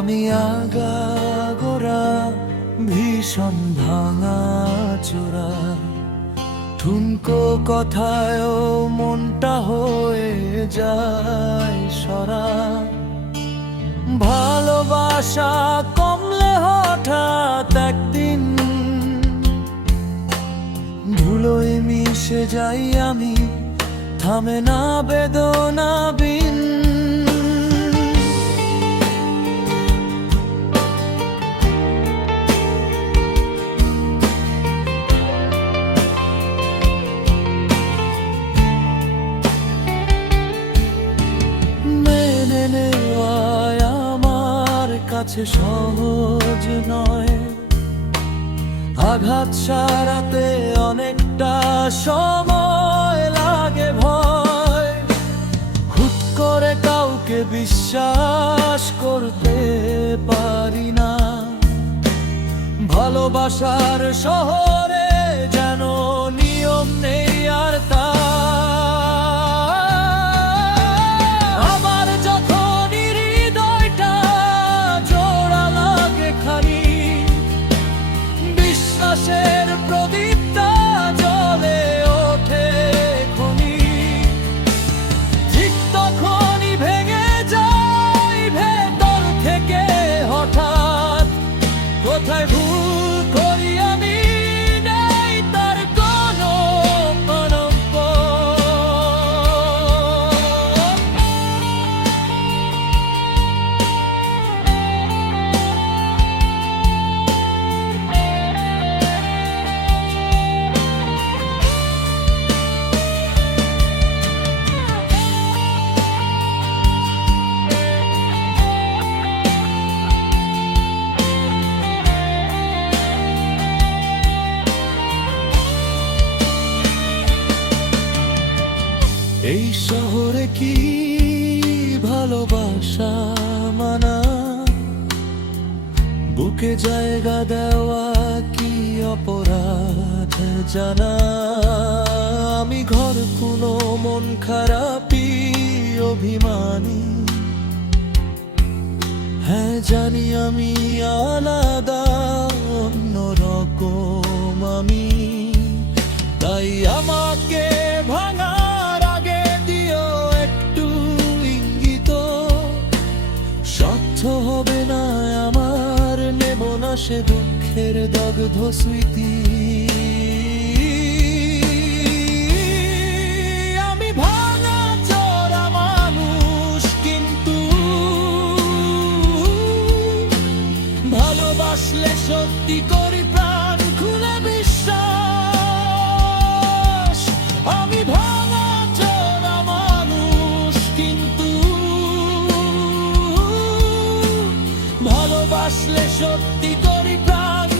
আমি আগা গোরা ভীষণ ভাঙা চোরা ঠুনকো কথায় মনটা হয়ে যায় সরা। ভালোবাসা কমলে হঠাৎ একদিন ধুলোয় মিশে যাই আমি, থামে না বেদনা বিন কাছে সহজ নয়। আঘাত সারাতে অনেকটা সময় লাগে ভয়। হুট করে কাউকে বিশ্বাস করতে পারি না। ভালোবাসার শহরে যেন নিয়ম নেই। I shed a এই শহরে কি ভালোবাসা মানা? বুকে জায়গা দেওয়া কি অপরাধ জানা? আমি ঘর কোনো মন খারাপি অভিমানী। হ্যাঁ জানি আমি আলাদা, অন্যরকম আমি। তাই আমাকে নেব না সে দুঃখের দগ্ধ স্মৃতি। আমি ভাঙা চোরা মানুষ, কিন্তু ভালোবাসলে সত্যি করি প্রাণ খুলে বিশ্বাস। আমি ভাঙা সত্যি করি প্রাণ।